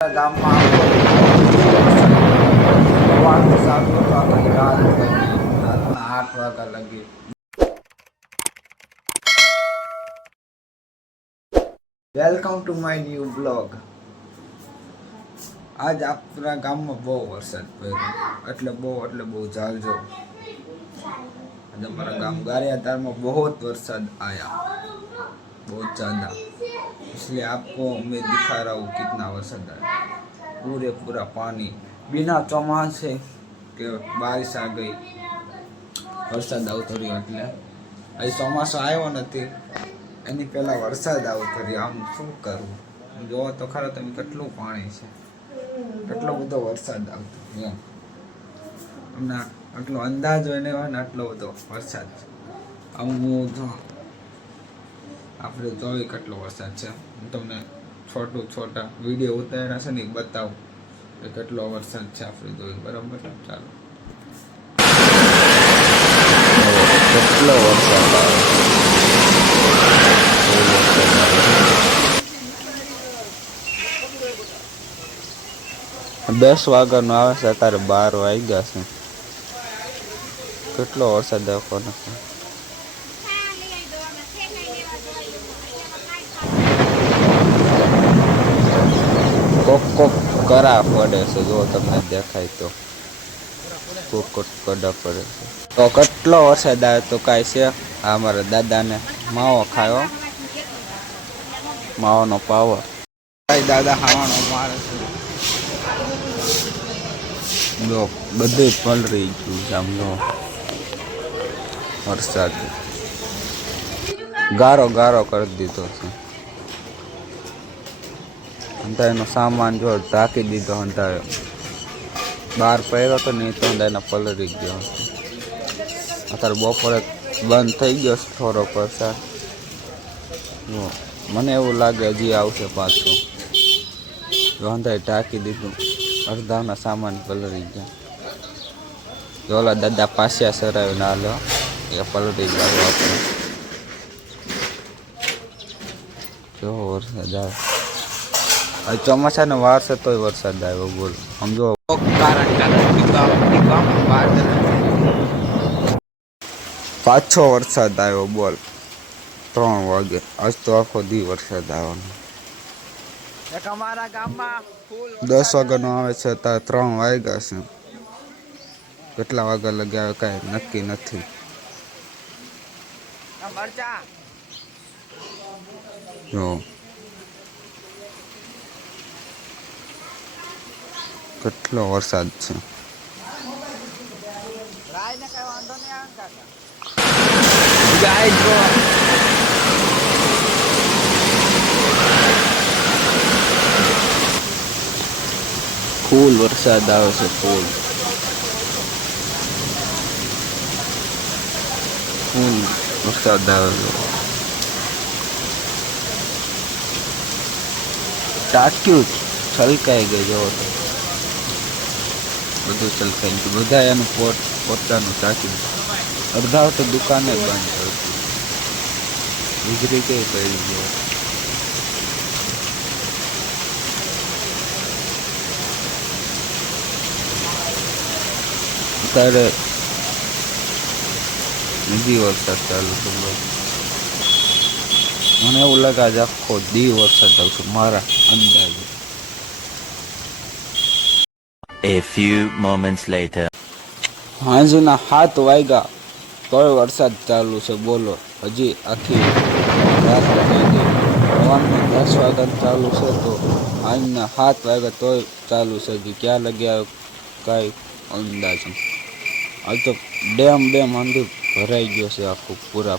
ગામમાં સવારથી સારું વાગ્યાની રાતના 8 વાગ્યા લગી. Welcome to my new blog. આજ આપણા ગામમાં બહુ વરસાદ પડ્યો, એટલે બહુ જાજો. आज हमारा गांव गारियाधार में बहुत वरसाद आया, बहुत ज़्यादा. इसलिए आपको मैं दिखा रहा हूँ कितना वरसाद आया. पूरे पूरा पानी बिना चौमासे के बारिश आ गई. वरसाद आवतो रह्यो એટલે અહીં ચોમાસો આવ્યો નથી એની પહેલા વરસાદ આવતો રહ્યો. આમ શું કરવું? જોવો તો ખરા તમે કેટલું પાણી છે, કેટલો બધો વરસાદ આવતો એમ. તમને આટલો અંદાજ હોય ને આટલો બધો વરસાદ. આમ હું જો આપણે જોઈએ કેટલો વરસાદ છે. હું તમને છોટા વિડીયો ઉતાર્યા છે ને બતાવું કે કેટલો વરસાદ છે આપણે જોઈએ. બરાબર, ચાલો. કેટલો વરસાદ આવે, 10 વાગ્યાનો આવે છે, અત્યારે 12 વાગ્યા છે. કેટલો વરસાદ આવ્યો કોને. કોક કરા પડે છે, જો તમને દેખાય તો કોક કડા પડે છે. તો કેટલો વરસાદ આવે તો કાંઈ છે. આ અમારા દાદાને માવો ખાયો, માવાનો પાવો. દાદા ખાવાનો મારે છે. જો બધું પલળી ગયું છે. આમ જો વરસાદ ગારો કરી દીધો છે. અંધારેનો સામાન જો ઢાંકી દીધો. અંધારે બહાર પડ્યો હતો ને તો અંધારે પલળી ગયો. અત્યારે બપોરે બંધ થઈ ગયો થોડોક વરસાદ. મને એવું લાગે હજી આવશે પાછું. અંધારે ઢાંકી દીધું, અડધાના સામાન પલળી ગયા. ઓલા દાદા પાછા સરાયો ના લો એ પલળી ગયા આપણે. જો વરસાદ આવે. ચોમાસાનો વાર છે તોય વરસાદ આવ્યો. બોલો સમજો. પાછો વરસાદ આવ્યો. બોલ 3 વાગે. આજ તો આખો દી વરસાદ આવવાનો. 10 વાગ્યાનો આવે છે, અત્યારે 3 વાગ્યા છે. કેટલા વાગ્યા લગી આવે કાંઈ નક્કી નથી. જો કેટલો વરસાદ છે. ફૂલ વરસાદ આવે છે. ફૂલ વરસાદ આવે છે. ટાંક્યું છલકાઈ ગઈ. જો બધું છલકાઈ ગયું. બધા એનું પોતાનું ટાંક્યું. અડધા તો દુકાને બંધ કરતી. વીજળી કઈ પડી ગયો. અત્યારે હજી વરસાદ ચાલુ છે. મને એવું લાગે આજે આખો દી વરસાદ આવશે મારા અંદાજે. A few moments later. સાંજના 7 વાગ્યા તોય વરસાદ ચાલુ છે. બોલો, હજી આખી રાત થઈ ગઈ. સવારના 10 વાગ્યા ચાલુ છે તો આજના 7 વાગ્યા તોય ચાલુ છે. હજી ક્યાં લગ્યા કાંઈ અંદાજ. આજ તો ડેમ અંધું ભરાઈ ગયો છે આખું પૂરા